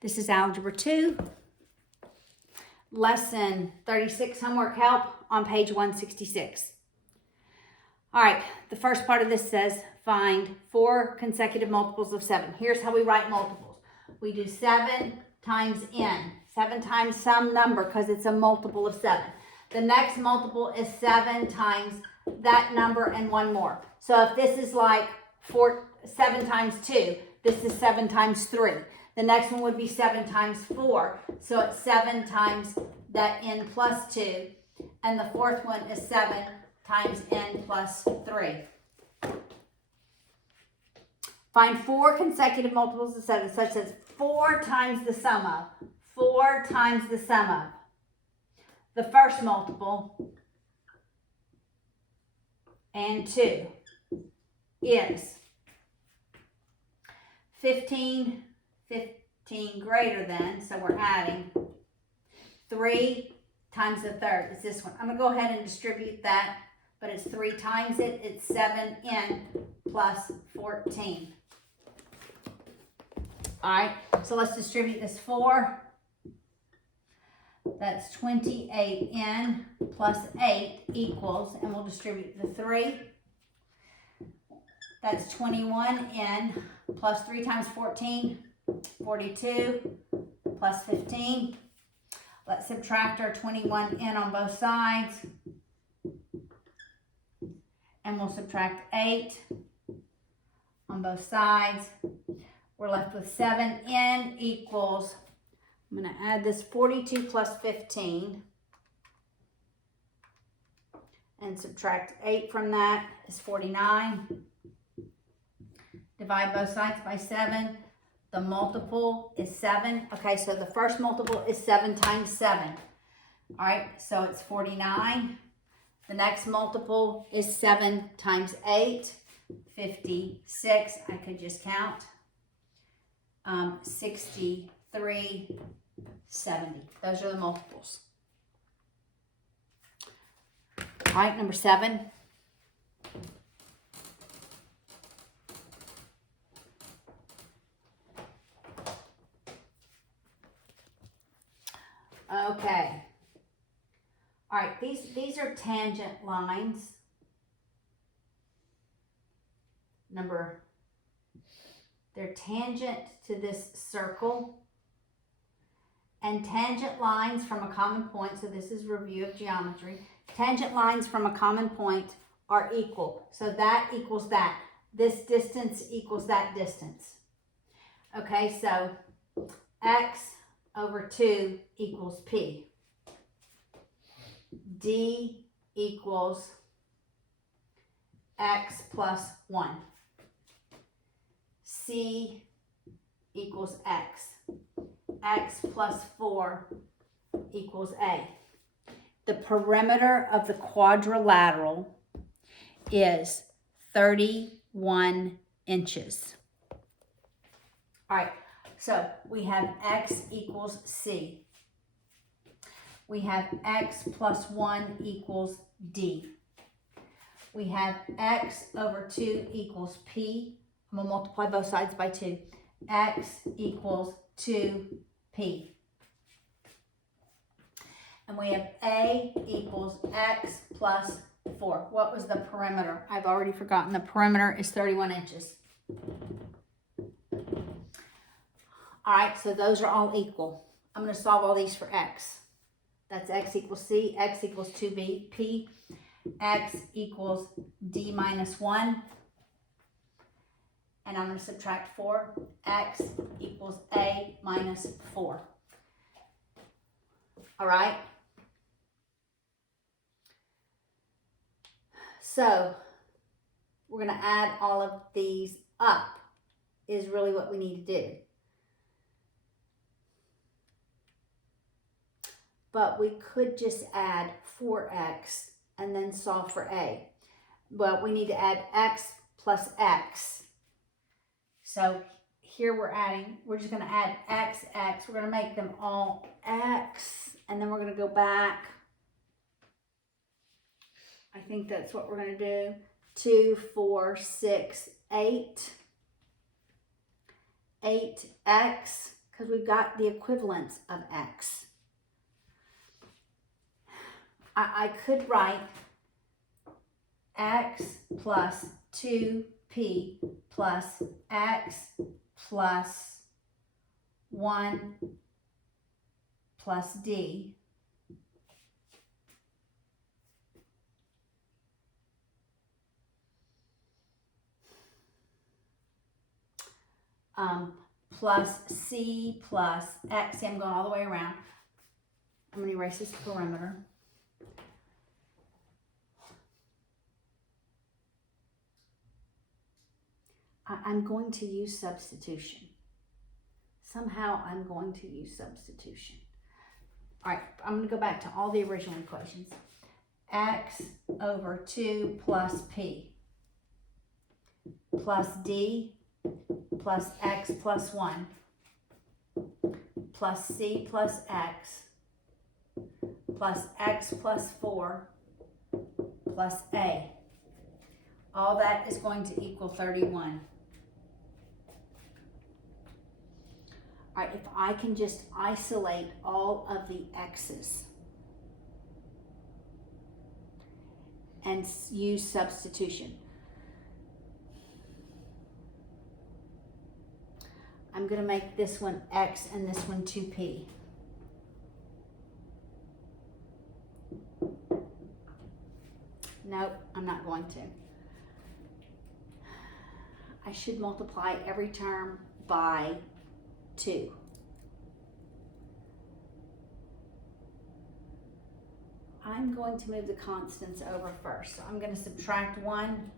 This is Algebra 2, Lesson 36, homework help on page 166. All right, the first part of this says find 4 consecutive multiples of 7. Here's how we write multiples. We do 7 times n, 7 times some number because it's a multiple of 7. The next multiple is 7 times that number and one more. So if this is like 7 times 2, this is 7 times 3. The next one would be 7 times 4. So it's 7 times that n plus 2. And the fourth one is 7 times n plus 3. Find 4 consecutive multiples of 7, such as 4 times the sum of. 4 times the sum of. The first multiple and 2 is 15 greater than, so we're adding 3 times the third is this one. I'm going to go ahead and distribute that, but it's 3 times it. It's 7n plus 14. All right, so let's distribute this 4. That's 28n plus 8 equals, and we'll distribute the 3. That's 21n plus 3 times 14, 42 plus 15. Let's subtract our 21n on both sides. And we'll subtract 8 on both sides. We're left with 7n equals, I'm going to add this 42 plus 15. And subtract 8 from that is 49. Divide both sides by 7. The multiple is 7. Okay, so the first multiple is 7 times 7. All right, so it's 49. The next multiple is 7 times 8, 56. I could just count. 63, 70. Those are the multiples. All right, number 7. Okay. All right, these are tangent lines. They're tangent to this circle. And tangent lines from a common point, so this is review of geometry. Tangent lines from a common point are equal. So that equals that. This distance equals that distance. Okay, so x over 2 equals p. D equals x plus 1. C equals x. X plus 4 equals a. The perimeter of the quadrilateral is 31 inches. All right, so we have x equals c. We have x plus 1 equals d. We have x over 2 equals p. I'm going to multiply both sides by 2. X equals 2p. And we have a equals x plus 4. What was the perimeter? I've already forgotten. The perimeter is 31 inches. All right, so those are all equal. I'm going to solve all these for x. That's x equals c, x equals 2b, p, x equals d minus 1. And I'm going to subtract 4. X equals a minus 4. All right? So, we're going to add all of these up is really what we need to do. But we could just add 4x and then solve for a. But we need to add x plus x. So here we're just going to add x. We're going to make them all x. And then we're going to go back. I think that's what we're going to do. 2, 4, 6, 8. 8x, because we've got the equivalence of x. I could write x plus 2p plus x plus 1 plus d plus c plus x. See, I'm going all the way around. I'm going to erase this perimeter. I'm going to use substitution. Somehow I'm going to use substitution. All right, I'm going to go back to all the original equations. X over 2 plus p plus d plus x plus 1 plus c plus x plus 4 plus a. All that is going to equal 31. All right, if I can just isolate all of the x's and use substitution. I'm going to make this one x and this one 2p. Nope, I'm not going to. I should multiply every term by 2. I'm going to move the constants over first. So I'm going to subtract 1,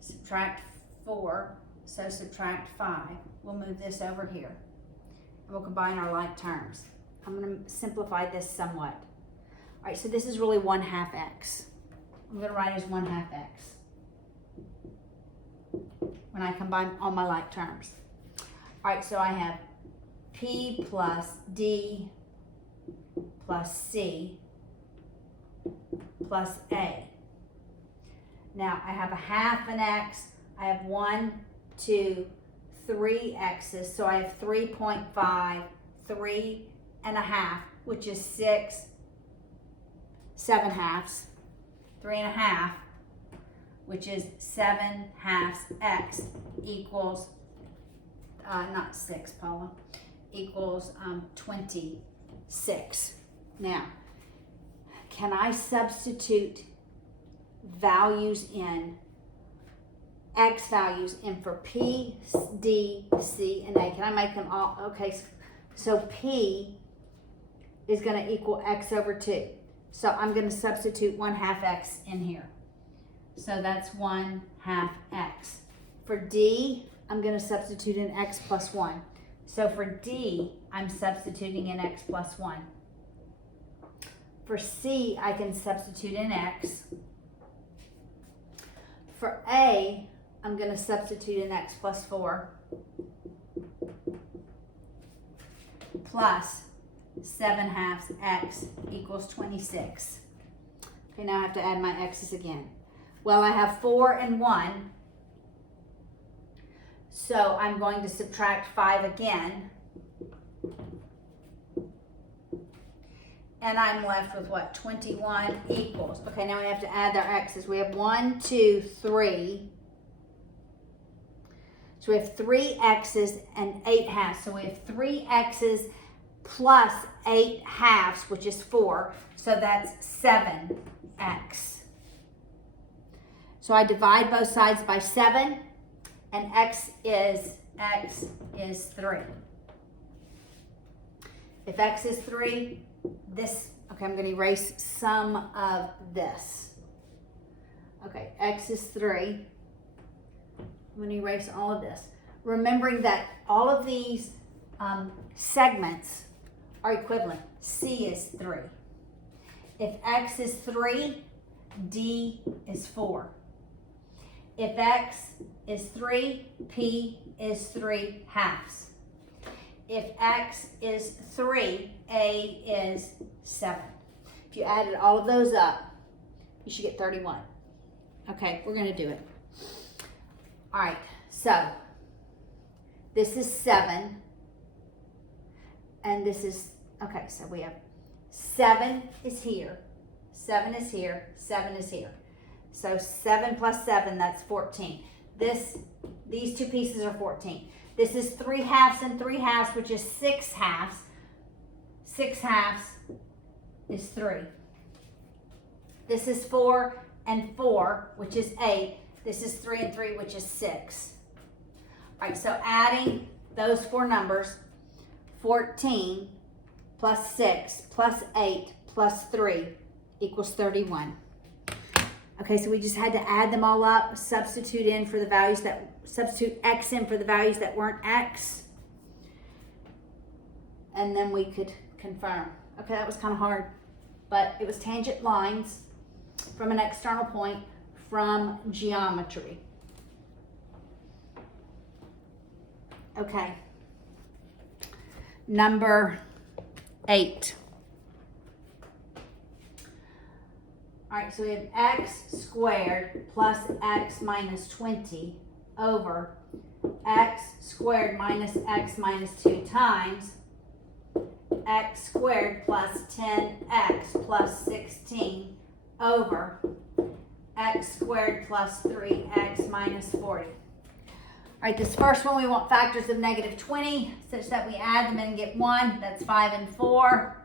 subtract 4, so subtract 5. We'll move this over here. And we'll combine our like terms. I'm going to simplify this somewhat. All right, so this is really 1/2 x. I'm going to write as 1/2 x when I combine all my like terms. All right, so I have p plus d plus c plus a. Now I have 1/2 an x. I have 1, 2, 3 x's. So I have 3.5, 3 1/2, which is 6 7/2, 3 1/2, which is 7/2 x equals, not 6, Paula, equals 26. Now, can I substitute values in, x values in for p, d, c, and a? Can I make them all? Okay, so p is going to equal x over 2. So I'm going to substitute 1/2 x in here. So that's 1/2 x. For d, I'm going to substitute in x plus 1. So for d, I'm substituting in x plus 1. For c, I can substitute in x. For a, I'm going to substitute in x plus 4 plus 7/2 x equals 26. Okay, now I have to add my x's again. Well, I have 4 and 1, so I'm going to subtract 5 again. And I'm left with what? 21 equals. Okay, now we have to add our x's. We have 1, 2, 3. So we have 3 x's and 8/2. So we have 3 x's plus 8/2, which is 4. So that's 7x. So I divide both sides by 7, and x is 3. If x is 3, this, okay, I'm going to erase some of this. Okay, x is 3. I'm going to erase all of this. Remembering that all of these segments are equivalent. C is 3. If x is 3, d is 4. If x is 3, p is 3/2. If x is 3, a is 7. If you added all of those up, you should get 31. Okay, we're going to do it. All right, so this is 7. and this is, okay, so we have 7 is here, 7 is here, 7 is here. So 7 plus 7, that's 14. These two pieces are 14. This is 3 halves and 3 halves, which is 6 halves. 6 halves is 3. This is 4 and 4, which is 8. This is 3 and 3, which is 6. All right, so adding those 4 numbers, 14 plus 6 plus 8 plus 3 equals 31. Okay, so we just had to add them all up, substitute x in for the values that weren't x, and then we could confirm. Okay, that was kind of hard, but it was tangent lines from an external point from geometry. Okay, number 8. All right, so we have x squared plus x minus 20 over x squared minus x minus 2 times x squared plus 10x plus 16 over x squared plus 3x minus 40. All right, this first one, we want factors of negative 20 such that we add them and get 1. That's 5 and 4.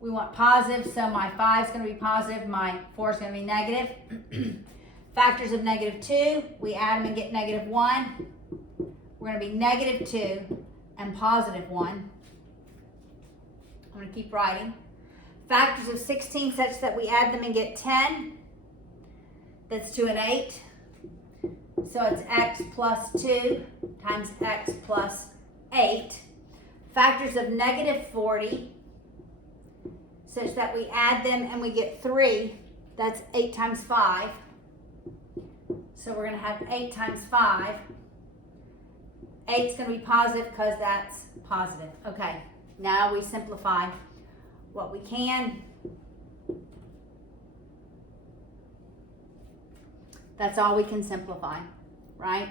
We want positive, so my 5 is going to be positive, my 4 is going to be negative. Factors of negative 2, we add them and get negative 1. We're going to be negative 2 and positive 1. I'm going to keep writing. Factors of 16 such that we add them and get 10. That's 2 and 8. So it's x plus 2 times x plus 8. Factors of negative 40 such that we add them and we get 3. That's 8 times 5. So we're going to have 8 times 5. 8 is going to be positive because that's positive. Okay, now we simplify what we can. That's all we can simplify, right?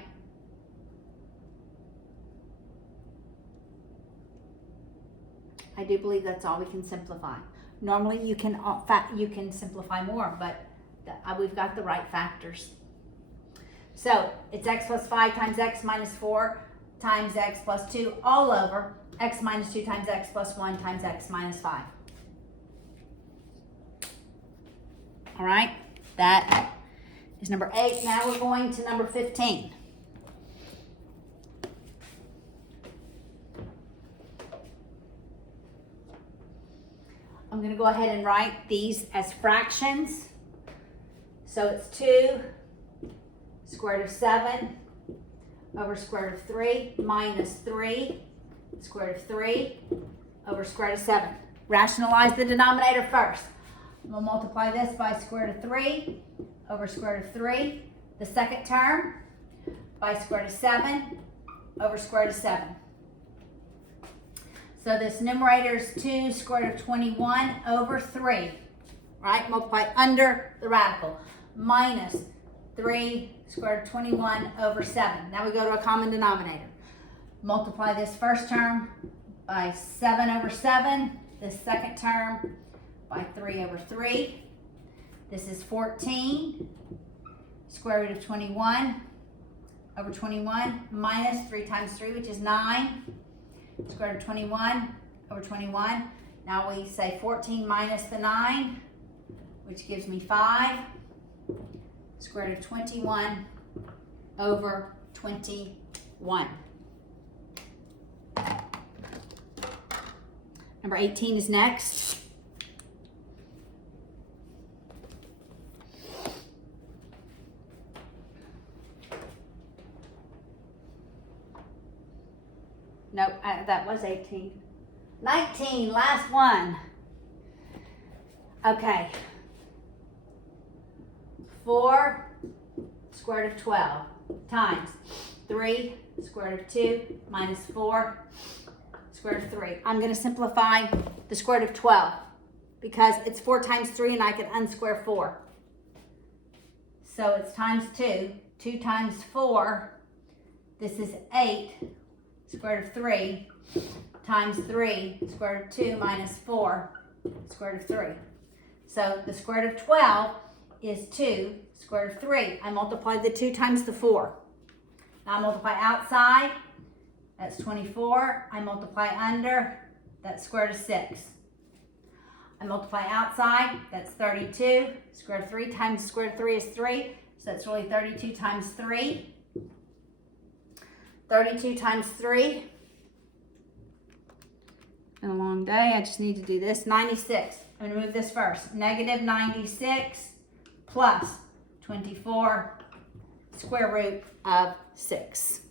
I do believe that's all we can simplify. Normally you can simplify more, but we've got the right factors. So it's x plus 5 times x minus 4 times x plus 2 all over x minus 2 times x plus 1 times x minus 5. All right, that is number 8. Now we're going to number 15. I'm going to go ahead and write these as fractions. So it's 2 square root of 7 over square root of 3 minus 3 square root of 3 over square root of 7. Rationalize the denominator first. We'll multiply this by square root of 3 over square root of 3. The second term by square root of 7 over square root of 7. So this numerator is 2 square root of 21 over 3, right? Multiply under the radical, minus 3 square root of 21 over 7. Now we go to a common denominator. Multiply this first term by 7 over 7. This second term by 3 over 3. This is 14 square root of 21 over 21 minus 3 times 3, which is 9. Square root of 21 over 21. Now we say 14 minus the 9, which gives me 5. Square root of 21 over 21. Number 18 is next. Nope, that was 18. 19, last one. Okay. 4 square root of 12 times 3 square root of 2 minus 4 square root of 3. I'm going to simplify the square root of 12 because it's 4 times 3 and I can unsquare 4. So it's times 2. 2 times 4, this is 8 square root of 3, times 3, square root of 2 minus 4, square root of 3. So the square root of 12 is 2, square root of 3. I multiplied the 2 times the 4. Now I multiply outside, that's 24. I multiply under, that's square root of 6. I multiply outside, that's 32. Square root of 3 times square root of 3 is 3. So that's really 32 times 3. 32 times 3. Been a long day. I just need to do this. 96. I'm going to move this first. Negative 96 plus 24 square root of 6.